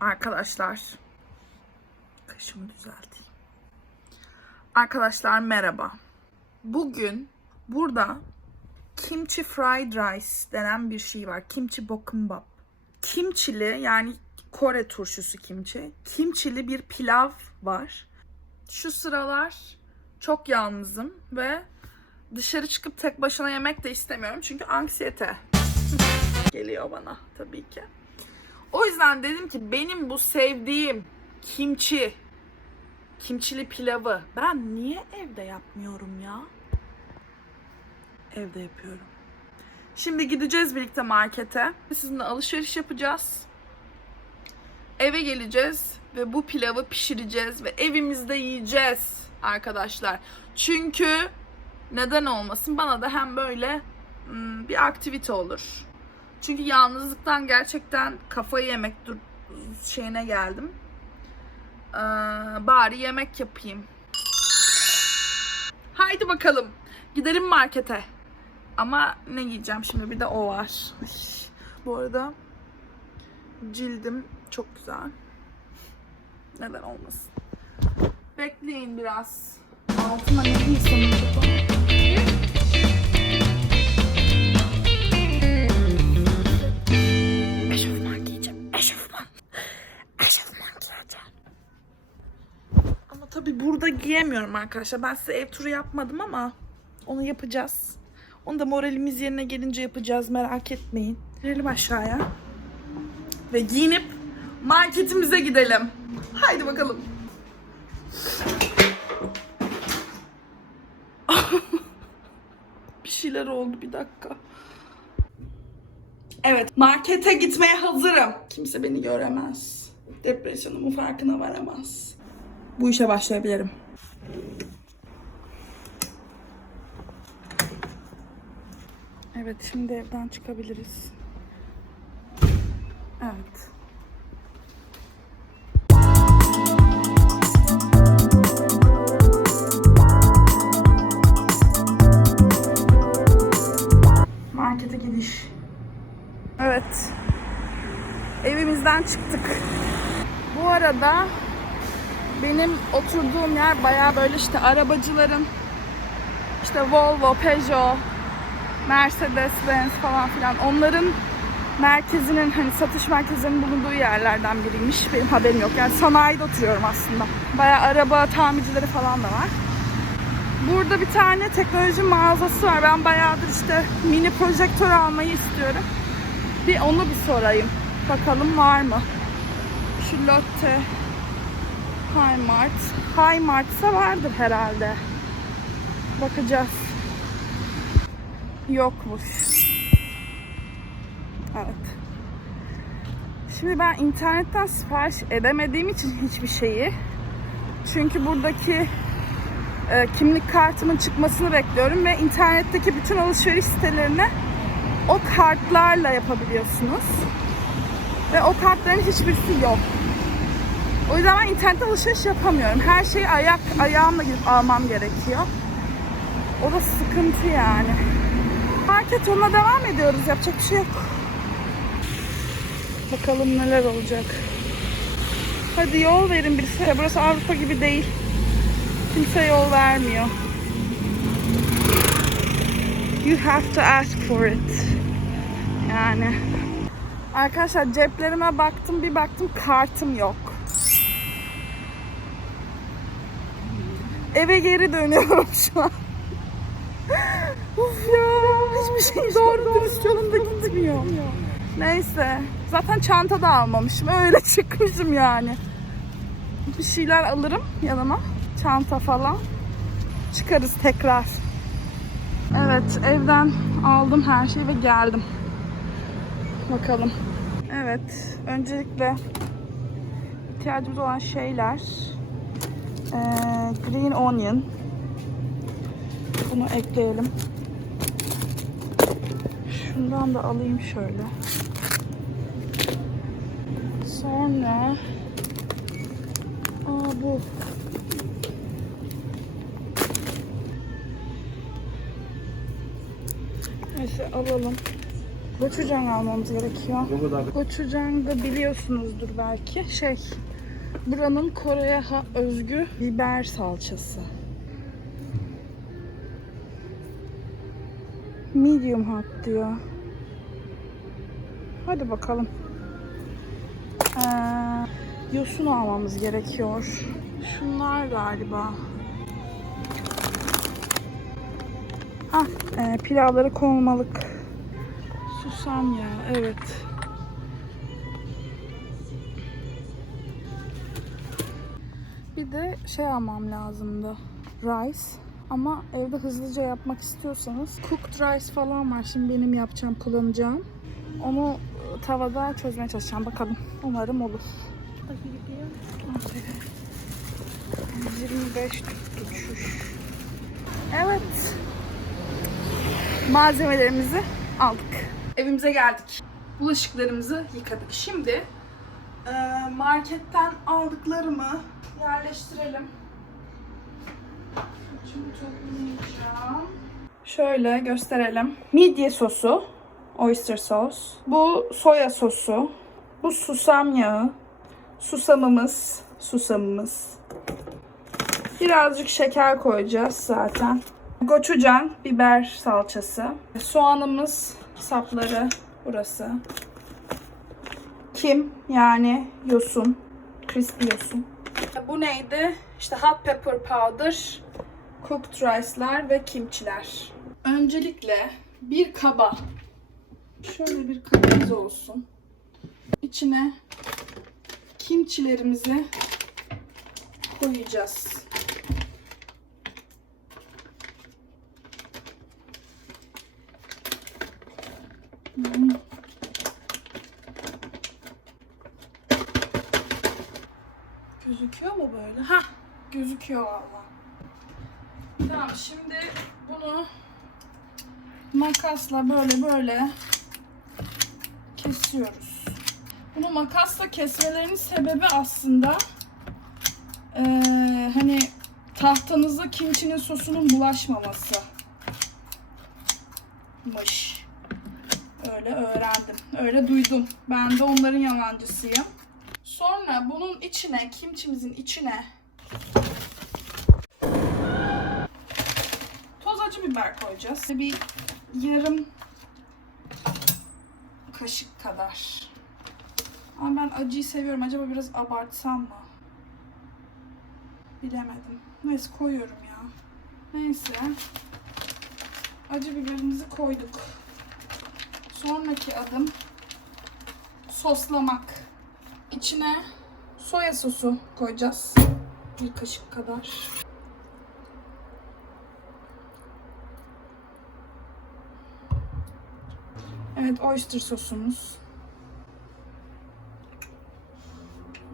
Arkadaşlar. Kaşımı düzelteyim. Arkadaşlar merhaba. Bugün burada kimchi fried rice denen bir şey var. Kimchi bokkeumbap. Kimçili yani Kore turşusu kimchi. Kimçili bir pilav var. Şu sıralar çok yalnızım ve dışarı çıkıp tek başına yemek de istemiyorum. Çünkü anksiyete geliyor bana tabii ki. O yüzden dedim ki benim bu sevdiğim kimchi, kimçili pilavı ben niye evde yapmıyorum ya? Evde yapıyorum. Şimdi gideceğiz birlikte markete. Sizinle alışveriş yapacağız. Eve geleceğiz ve bu pilavı pişireceğiz ve evimizde yiyeceğiz arkadaşlar. Çünkü neden olmasın bana da hem böyle hmm, bir aktivite olur. Çünkü yalnızlıktan gerçekten kafayı yemek dur şeyine geldim. Ee, bari yemek yapayım. Haydi bakalım. Gidelim markete. Ama ne giyeceğim şimdi bir de o var. Bu arada cildim çok güzel. Neden olmasın? Bekleyin biraz. Altıma ne giysem? Ama tabii burada giyemiyorum arkadaşlar. Ben size ev turu yapmadım ama onu yapacağız. Onu da moralimiz yerine gelince yapacağız. Merak etmeyin. Girelim aşağıya. Ve giyinip marketimize gidelim. Haydi bakalım. bir şeyler oldu bir dakika. Evet, markete gitmeye hazırım. Kimse beni göremez. Depresyonumun farkına varamaz. Bu işe başlayabilirim. Evet, şimdi evden çıkabiliriz. Evet. Markete gidiş. Evet. Evimizden çıktık. Bu arada benim oturduğum yer bayağı böyle işte arabacıların işte Volvo, Peugeot, Mercedes-Benz falan filan onların merkezinin hani satış merkezinin bulunduğu yerlerden biriymiş. Benim haberim yok. Yani sanayide oturuyorum aslında. Bayağı araba tamircileri falan da var. Burada bir tane teknoloji mağazası var. Ben bayağıdır işte mini projektör almayı istiyorum. Bir onu bir sorayım. Bakalım var mı? Şu Lotte Highmart. Highmart'sa vardır herhalde. Bakacağız. Yokmuş. Evet. Şimdi ben internetten sipariş edemediğim için hiçbir şeyi çünkü buradaki e, kimlik kartımın çıkmasını bekliyorum ve internetteki bütün alışveriş sitelerine o kartlarla yapabiliyorsunuz. Ve o kartların hiçbirisi yok. O yüzden ben internette alışveriş yapamıyorum. Her şeyi ayak ayağımla gidip almam gerekiyor. O da sıkıntı yani. Market yoluna devam ediyoruz. Yapacak bir şey yok. Bakalım neler olacak. Hadi yol verin birisi. Burası Avrupa gibi değil. Kimse yol vermiyor. You have to ask for it. Yani. Arkadaşlar ceplerime baktım bir baktım kartım yok. Eve geri dönüyorum şu an. Uf ya hiçbir şey doğru dürüst yolunda gitmiyor. Neyse. Zaten çanta da almamışım. Öyle çıkmışım yani. Bir şeyler alırım yanıma. Çanta falan. Çıkarız tekrar. Evet evden aldım her şeyi ve geldim. Bakalım. Evet. Öncelikle ihtiyacımız olan şeyler eee, green onion bunu ekleyelim. Şundan da alayım şöyle. Sonra Aa bu. Neyse alalım. Gochujang almamız gerekiyor. Gochujang da biliyorsunuzdur belki. Şey, buranın Kore'ye özgü biber salçası. Medium hot diyor. Hadi bakalım. Ee, yosun almamız gerekiyor. Şunlar galiba. Ah, e, pilavları konmalık. Susam ya, evet. Şey almam lazımdı. Rice. Ama evde hızlıca yapmak istiyorsanız cooked rice falan var. Şimdi benim yapacağım, kullanacağım. Onu e, tavada çözmeye çalışacağım. Bakalım. Umarım olur. 25 düşüş. Evet. Malzemelerimizi aldık. Evimize geldik. Bulaşıklarımızı yıkadık. Şimdi marketten aldıklarımı yerleştirelim. Şimdi toplayacağım. Şöyle gösterelim. Midye sosu, oyster sos. Bu soya sosu. Bu susam yağı. Susamımız, susamımız. Birazcık şeker koyacağız zaten. Gochujang, biber salçası. Soğanımız, sapları burası. Kim yani yosun, crispy yosun. Bu neydi? İşte hot pepper powder, cooked rice'lar ve kimçiler. Öncelikle bir kaba şöyle bir kabımız olsun. İçine kimçilerimizi koyacağız. Hmm. Gözüküyor mu böyle? Ha, gözüküyor valla. Tamam şimdi bunu makasla böyle böyle kesiyoruz. Bunu makasla kesmelerinin sebebi aslında eee, hani tahtanıza kimçinin sosunun bulaşmaması. Mış. Öyle öğrendim. Öyle duydum. Ben de onların yalancısıyım. Sonra bunun içine, kimçimizin içine toz acı biber koyacağız. Bir yarım kaşık kadar. Ama ben acıyı seviyorum. Acaba biraz abartsam mı? Bilemedim. Neyse koyuyorum ya. Neyse. Acı biberimizi koyduk. Sonraki adım soslamak. İçine soya sosu koyacağız. Bir kaşık kadar. Evet, oyster sosumuz.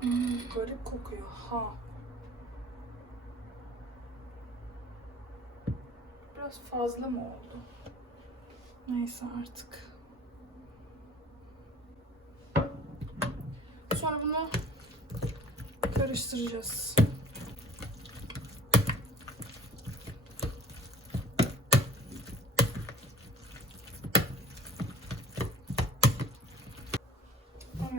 Hmm, garip kokuyor. Ha. Biraz fazla mı oldu? Neyse artık. Sonra bunu karıştıracağız.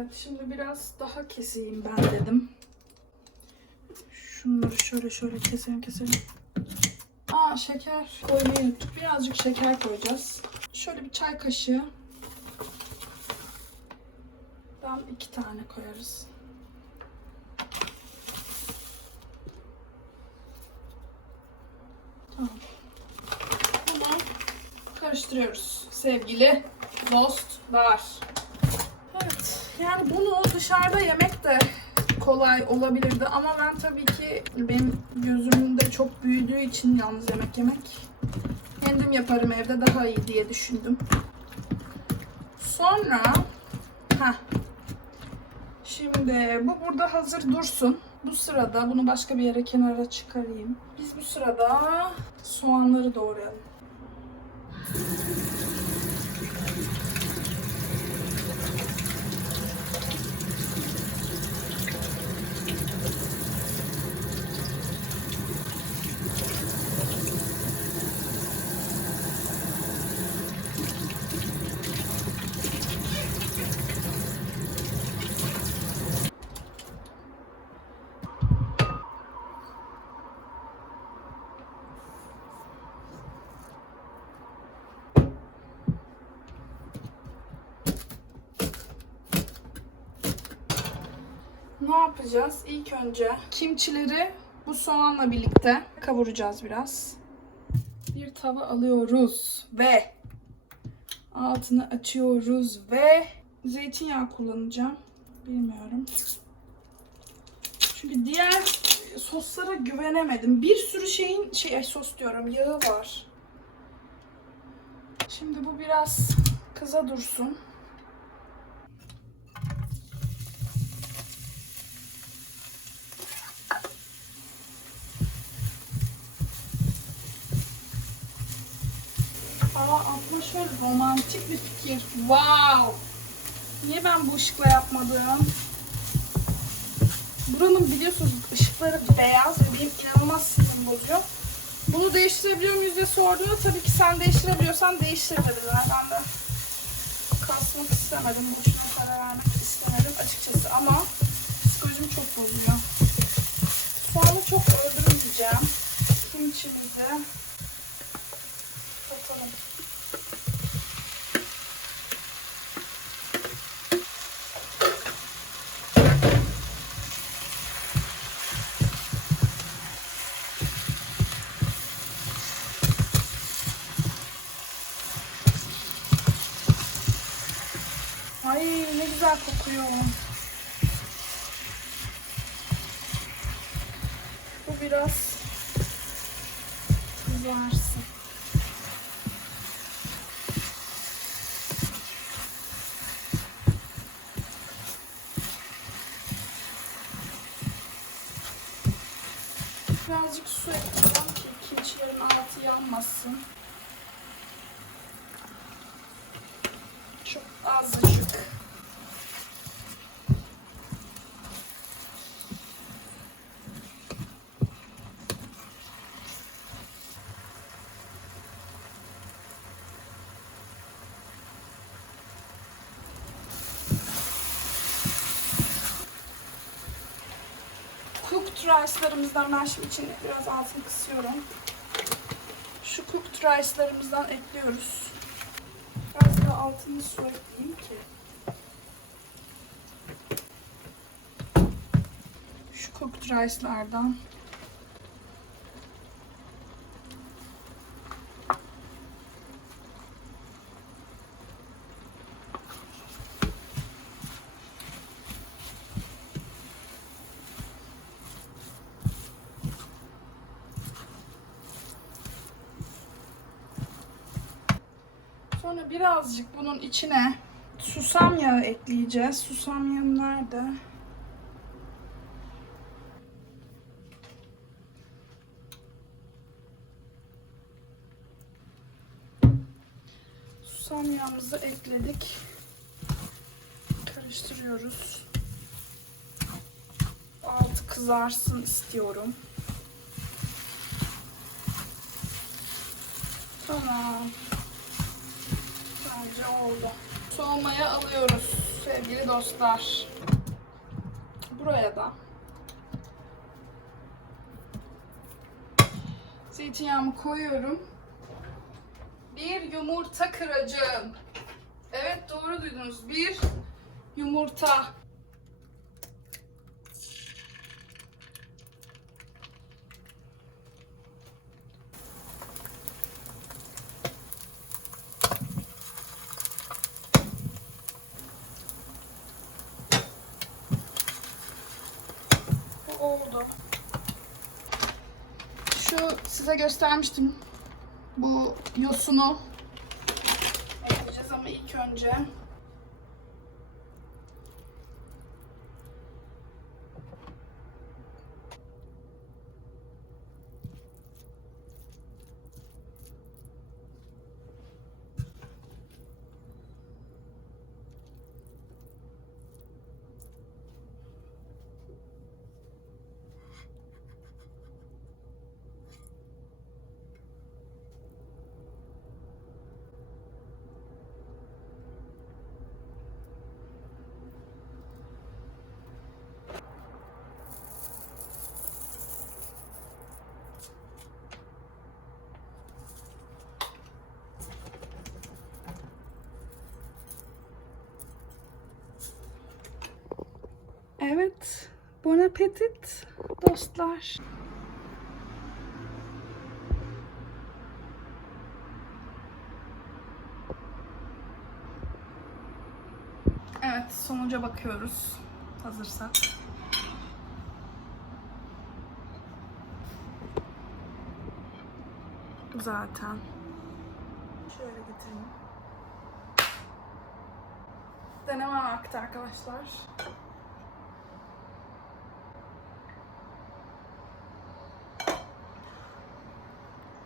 Evet, şimdi biraz daha keseyim ben dedim. Şunları şöyle şöyle keselim keselim. Aa şeker koymayı unuttuk. Birazcık şeker koyacağız. Şöyle bir çay kaşığı. Ben iki tane koyarız. Tamam. Bunu karıştırıyoruz sevgili dostlar. Yani bunu dışarıda yemek de kolay olabilirdi ama ben tabii ki benim gözümde çok büyüdüğü için yalnız yemek yemek kendim yaparım evde daha iyi diye düşündüm. Sonra ha Şimdi bu burada hazır dursun. Bu sırada bunu başka bir yere kenara çıkarayım. Biz bu sırada soğanları doğrayalım. Ne yapacağız? İlk önce kimçileri bu soğanla birlikte kavuracağız biraz. Bir tava alıyoruz ve altını açıyoruz ve zeytinyağı kullanacağım. Bilmiyorum. Çünkü diğer soslara güvenemedim. Bir sürü şeyin şey ay, sos diyorum yağı var. Şimdi bu biraz kıza dursun. Aklıma şöyle romantik bir fikir. Wow! Niye ben bu ışıkla yapmadım? Buranın biliyorsunuz ışıkları beyaz ve benim inanılmaz sinirim bozuyor. Bunu değiştirebiliyor muyuz diye sorduğunda tabii ki sen değiştirebiliyorsan değiştir dediler. Ben de kasmak istemedim. Boşuna para vermek istemedim açıkçası ama psikolojimi çok bozuyor. Soğanı çok öldürmeyeceğim. Kimçimizi katalım. Ay ne güzel kokuyor. Bu biraz kızarsın. Birazcık su ekleyeceğim ki kimçilerin altı yanmasın. Çok azıcık. Cooked rice'larımızdan ben şimdi içine biraz altını kısıyorum. Şu cooked rice'larımızdan ekliyoruz. Biraz daha altını su ekleyeyim ki. Şu cooked rice'lardan. Sonra birazcık bunun içine susam yağı ekleyeceğiz. Susam yağı nerede? Susam yağımızı ekledik. Karıştırıyoruz. Altı kızarsın istiyorum. Tamam. Bence oldu. Soğumaya alıyoruz sevgili dostlar. Buraya da zeytinyağımı koyuyorum. Bir yumurta kıracağım. Evet doğru duydunuz. Bir yumurta. Bu oldu. Şu size göstermiştim. Bu yosunu ekleyeceğiz ama ilk önce Evet. Bon appetit dostlar. Evet, sonuca bakıyoruz. Hazırsak. Zaten. Şöyle getireyim. Deneme vakti arkadaşlar.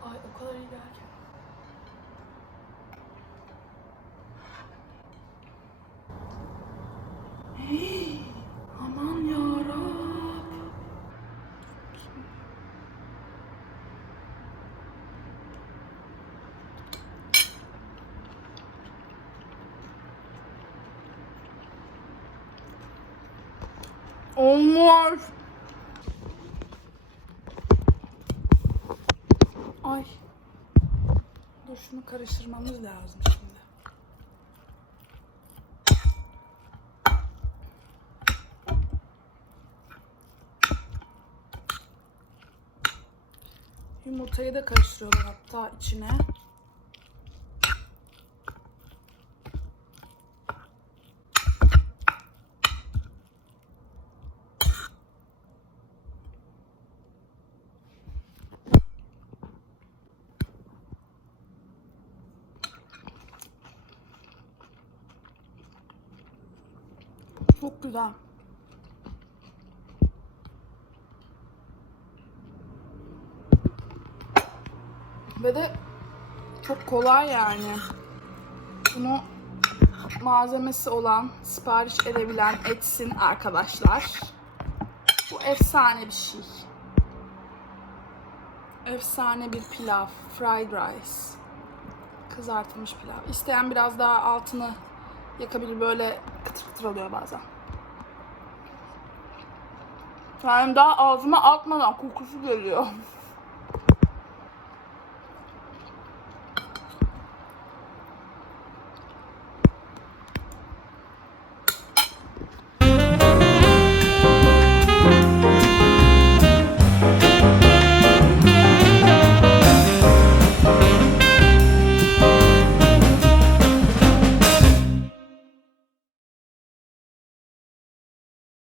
Ay o kadar iyi geldi. Hey, aman yarab. Olmuş. Ay. Dur şunu karıştırmamız lazım şimdi. Yumurtayı da karıştırıyorlar hatta içine. Çok güzel. Ve de çok kolay yani. Bunu malzemesi olan, sipariş edebilen etsin arkadaşlar. Bu efsane bir şey. Efsane bir pilav. Fried rice. Kızartılmış pilav. İsteyen biraz daha altını yakabilir. Böyle kıtır kıtır oluyor bazen. Yani daha ağzıma atmadan kokusu geliyor.